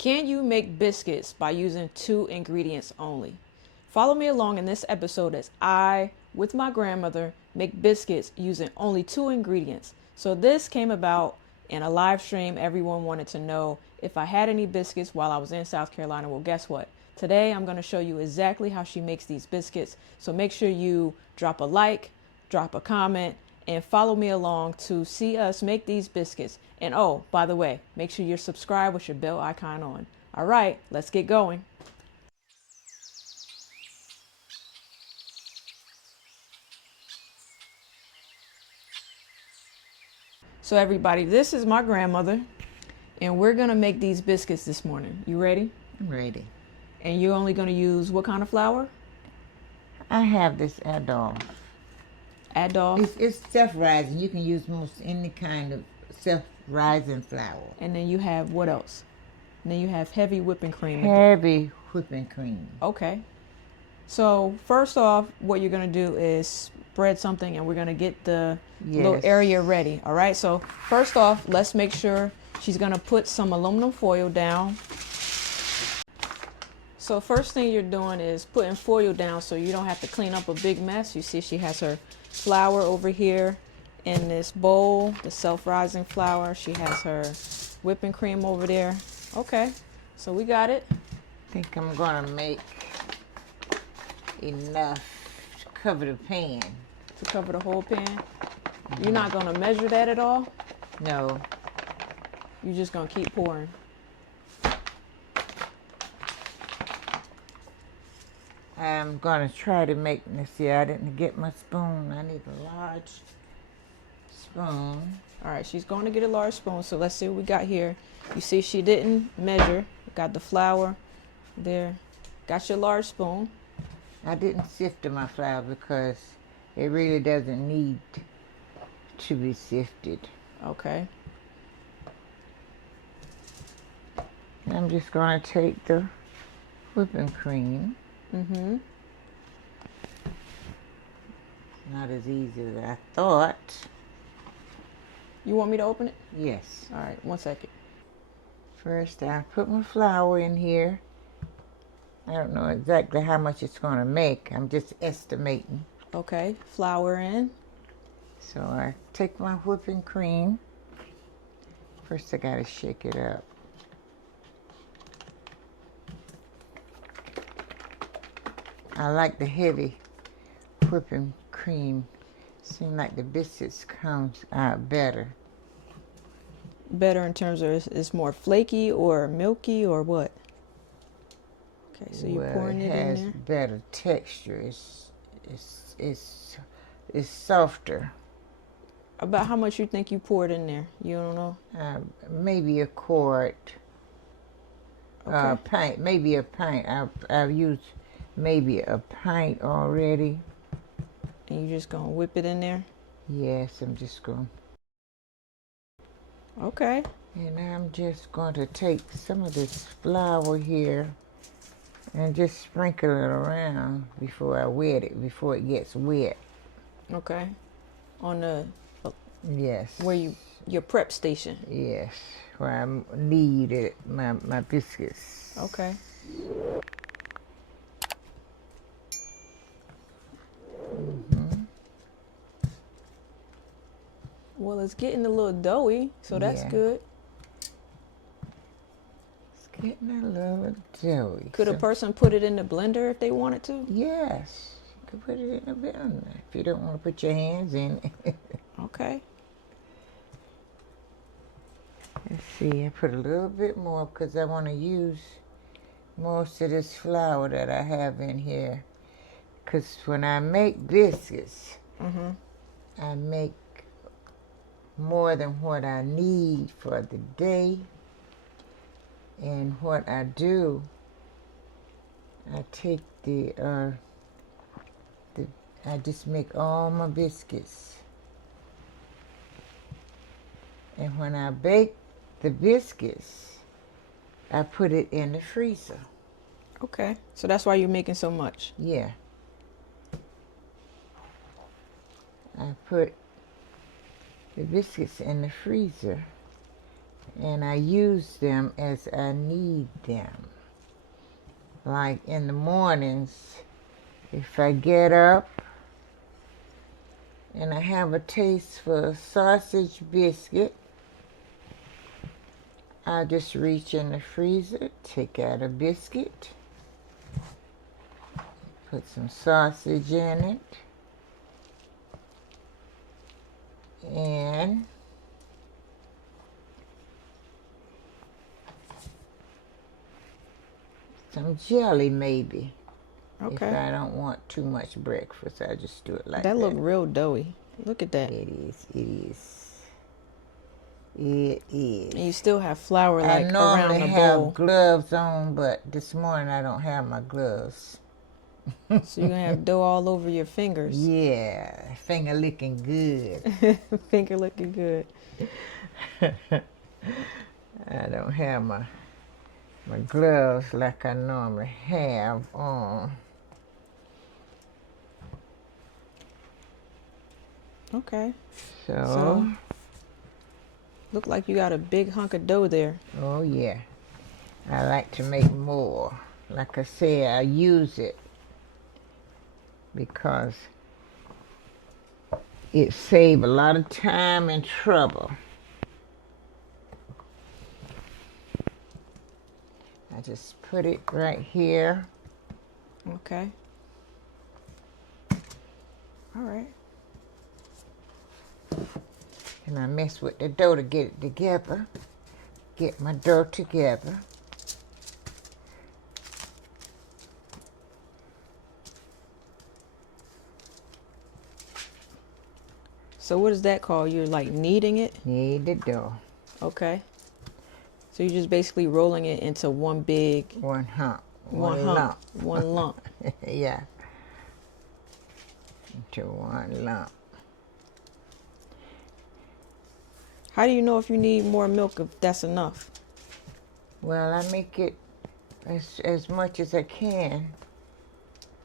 Can you make biscuits by using 2 ingredients only? Follow me along in this episode as I, with my grandmother, make biscuits using only 2 ingredients. So this came about in a live stream. Everyone wanted to know if I had any biscuits while I was in South Carolina. Well, guess what? Today I'm going to show you exactly how she makes these biscuits. So make sure you drop a like, drop a comment, and follow me along to see us make these biscuits. And oh, by the way, make sure you're subscribed with your bell icon on. All right, let's get going. So everybody, this is my grandmother, and we're gonna make these biscuits this morning. You ready? I'm ready. And you're only gonna use what kind of flour? I have this Adolf. Adolf. It's self-rising. You can use most any kind of self-rising flour. And then you have what else? And then you have heavy whipping cream. Heavy whipping cream. Okay. So first off, what you're gonna do is spread something, and we're gonna get the little area ready. All right. So first off, let's make sure she's gonna put some aluminum foil down. So first thing you're doing is putting foil down so you don't have to clean up a big mess. You see she has her flour over here in this bowl, the self-rising flour. She has her whipping cream over there. Okay, so we got it. I think I'm gonna make enough to cover the pan. To cover the whole pan? Mm-hmm. You're not gonna measure that at all? No. You're just gonna keep pouring. I'm gonna try to make this. See, I didn't get my spoon. I need a large spoon. All right, she's going to get a large spoon. So let's see what we got here. You see she didn't measure. Got the flour there. Got your large spoon. I didn't sift my flour because it really doesn't need to be sifted. Okay. And I'm just gonna take the whipping cream. Mm-hmm. Not as easy as I thought. You want me to open it? Yes. All right, 1 second. First, I put my flour in here. I don't know exactly how much it's going to make. I'm just estimating. Okay, flour in. So I take my whipping cream. First, I got to shake it up. I like the heavy whipping cream. Seems like the biscuits comes out better. Better in terms of it's more flaky or milky or what? Okay, so you're pouring it in there. It has better texture. It's softer. About how much you think you poured in there? You don't know? Maybe a quart. Okay. Pint. Maybe a pint. I've used maybe a pint already. And you're just gonna whip it in there? Yes, I'm just going. Okay. And I'm just going to take some of this flour here and just sprinkle it around before I wet it, before it gets wet. Okay. On the yes. Where your prep station. Yes, where I knead it, my biscuits. Okay. Well, it's getting a little doughy, so that's good. It's getting a little doughy. Could a person put it in the blender if they wanted to? Yes, you could put it in the blender if you don't want to put your hands in it. Okay. Let's see, I put a little bit more because I want to use most of this flour that I have in here. Because when I make biscuits, I make more than what I need for the day. And what I do, I take I just make all my biscuits. And when I bake the biscuits, I put it in the freezer. Okay, so that's why you're making so much. Yeah. I put the biscuits in the freezer and I use them as I need them. Like in the mornings, if I get up and I have a taste for a sausage biscuit, I just reach in the freezer, take out a biscuit, put some sausage in it, and some jelly maybe. Okay. If I don't want too much breakfast, I just do it like That that. look real doughy. Look at that. It is. It is. It is. And you still have flour I like normally around the have bowl. gloves on, but this morning I don't have my gloves. So you're gonna have dough all over your fingers. Yeah, finger looking good. Finger looking good. I don't have my gloves like I normally have on. Okay. So Look like you got a big hunk of dough there. oh yeah, I like to make more. Like I say, I use it because it saves a lot of time and trouble. I just put it right here. Okay. All right. And I mess with the dough to get it together. Get my dough together. So what is that called? You're like kneading it? Knead the dough. Okay. So you're just basically rolling it into one big, One hump. one lump. hump, one lump. Yeah. Into one lump. How do you know if you need more milk, if that's enough? Well, I make it as much as I can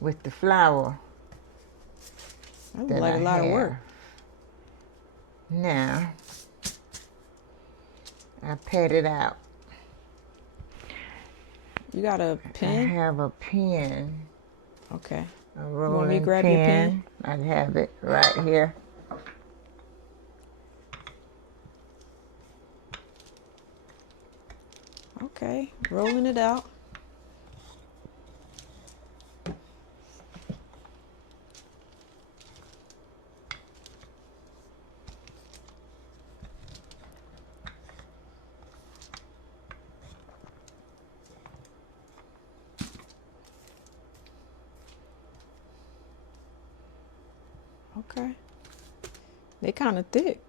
with the flour. That that looks like I a lot of have. work. Now, I pat it out. You got a I pen? have a pen, Okay. a want me to rolling grab your pen? I have it right here. Okay. Rolling it out. Okay. They kind of thick.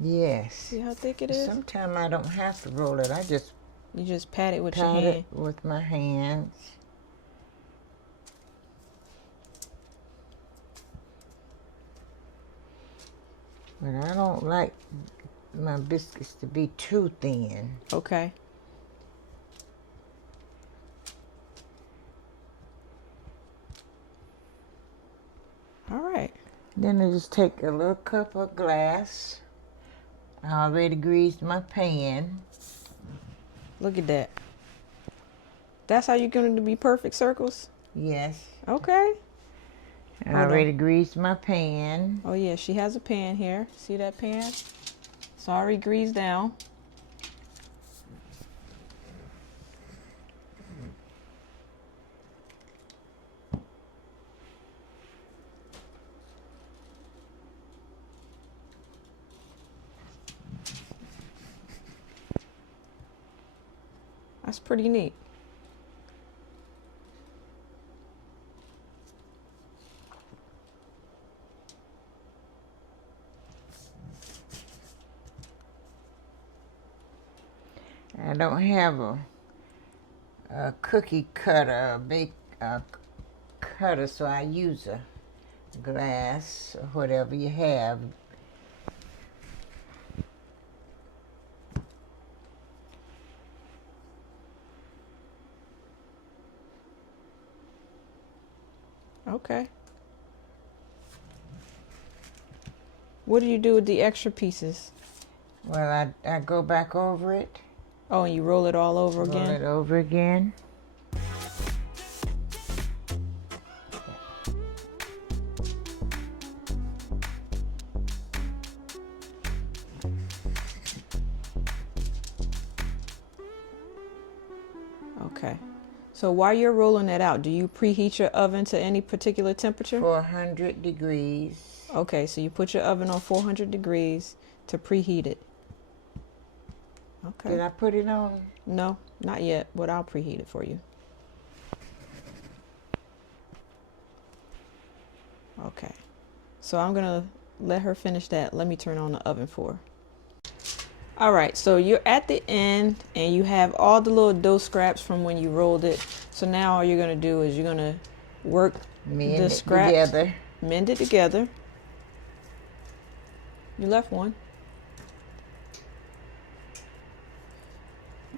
Yes. See how thick it is? Sometimes I don't have to roll it. I just You just pat it with your pat hand. it with my hands. But I don't like my biscuits to be too thin. Okay. All right. Then I just take a little cup of glass. I already greased my pan. Look at that. That's how you're going to be perfect circles? Yes. Okay. I Hold on. already greased my pan. Oh, yeah. She has a pan here. See that pan? It's already greased down. That's pretty neat. I don't have a cookie cutter, a cutter, so I use a glass or whatever you have. Okay. What do you do with the extra pieces? Well, I go back over it. Oh, and you roll it all over again? Roll it over again. Okay. So while you're rolling it out, do you preheat your oven to any particular temperature? 400 degrees. Okay, so you put your oven on 400 degrees to preheat it. Okay. Did I put it on? No, not yet, but I'll preheat it for you. Okay. So I'm going to let her finish that. Let me turn on the oven for her. All right, so you're at the end and you have all the little dough scraps from when you rolled it. So now all you're going to do is you're going to work the scraps together. Mend it together. You left one.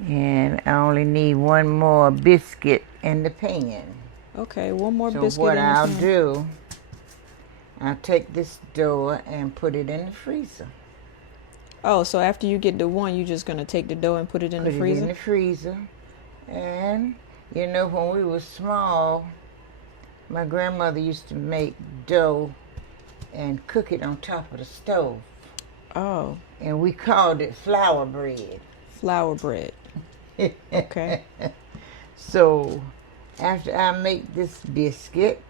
And I only need one more biscuit in the pan. Okay, one more biscuit So what in the I'll pan. do, I'll take this dough and put it in the freezer. Oh, so after you get the one, you're just going to take the dough and put it in the freezer? Put it in the freezer. And, you know, when we were small, my grandmother used to make dough and cook it on top of the stove. Oh. And we called it flour bread. Flour bread. Okay. So, after I make this biscuit,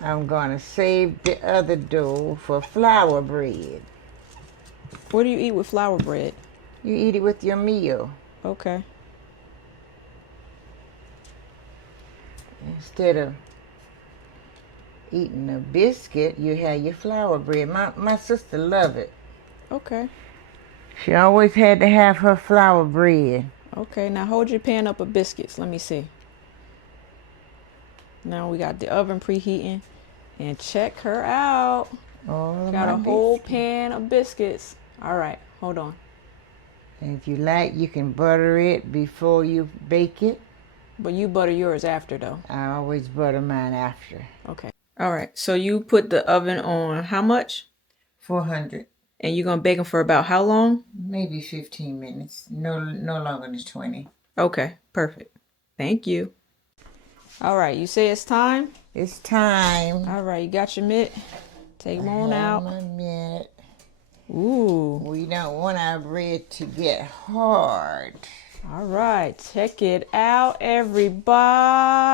I'm going to save the other dough for flour bread. What do you eat with flour bread? You eat it with your meal. Okay. Instead of eating a biscuit, you have your flour bread. My sister loved it. Okay. She always had to have her flour bread. Okay, now hold your pan up of biscuits. Let me see. Now we got the oven preheating. And check her out. Got a whole pan of biscuits. All right, hold on. And if you like, you can butter it before you bake it. But you butter yours after, though. I always butter mine after. Okay. All right, so you put the oven on how much? 400. And you're going to bake them for about how long? Maybe 15 minutes. No longer than 20. Okay, perfect. Thank you. All right, you say it's time? It's time. All right, you got your mitt. Take them on out. My mitt. Ooh. We don't want our bread to get hard. All right, check it out, everybody.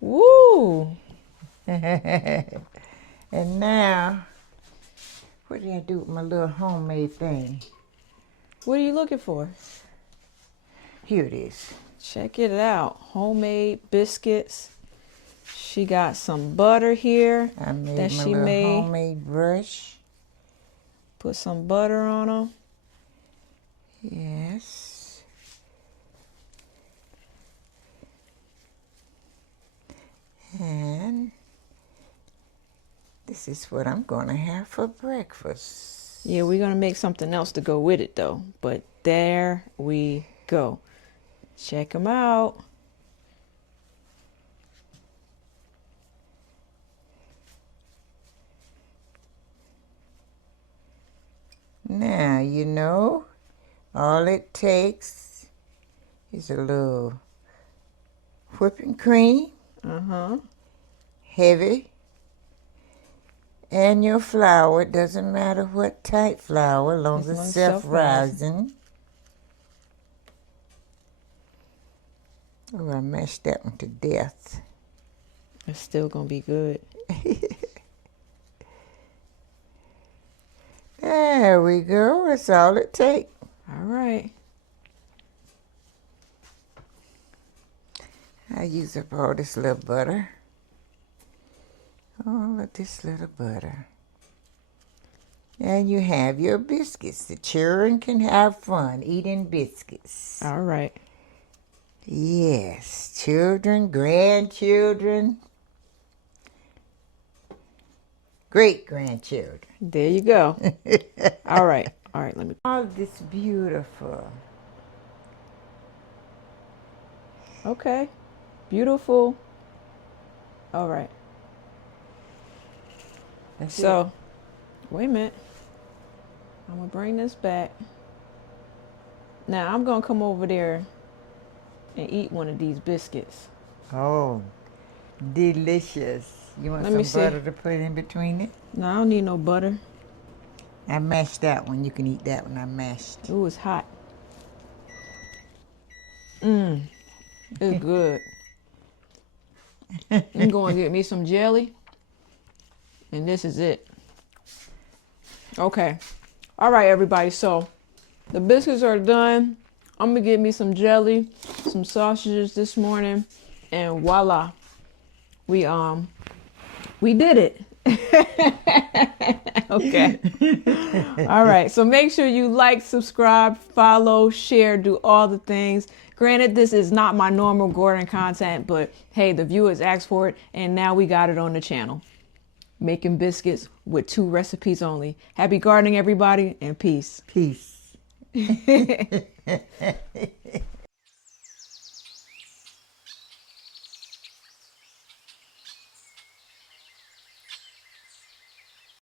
Woo. And now, what did I do with my little homemade thing? What are you looking for? Here it is. Check it out. Homemade biscuits. She got some butter here I made that my she little made. homemade brush. Put some butter on them. Yes. And this is what I'm going to have for breakfast. Yeah, we're going to make something else to go with it, though. But there we go. Check them out. Now, you know, all it takes is a little whipping cream. Heavy. And your flour. It doesn't matter what type flour, as long as it's self-rising. Oh, I mashed that one to death. It's still going to be good. There we go. That's all it takes. All right. I use up all this little butter. All of this little butter. And you have your biscuits. The children can have fun eating biscuits. All right. Yes, children, grandchildren, great-grandchildren. There you go. All right. All right, let me. All this beautiful. Okay. Beautiful. All right. So, wait a minute. I'm going to bring this back. Now, I'm going to come over there and eat one of these biscuits. Oh, delicious. You want Let me some see. butter to put in between it? No, I don't need no butter. I mashed that one. You can eat that one I mashed. Ooh, it's hot. It's good. I'm going to get me some jelly. And this is it. Okay. All right, everybody. So the biscuits are done. I'm going to get me some jelly, some sausages this morning. And voila. We did it. Okay. All right. So make sure you like, subscribe, follow, share, do all the things. Granted, this is not my normal garden content, but hey, the viewers asked for it, and now we got it on the channel. Making biscuits with 2 recipes only. Happy gardening, everybody, and peace. Peace.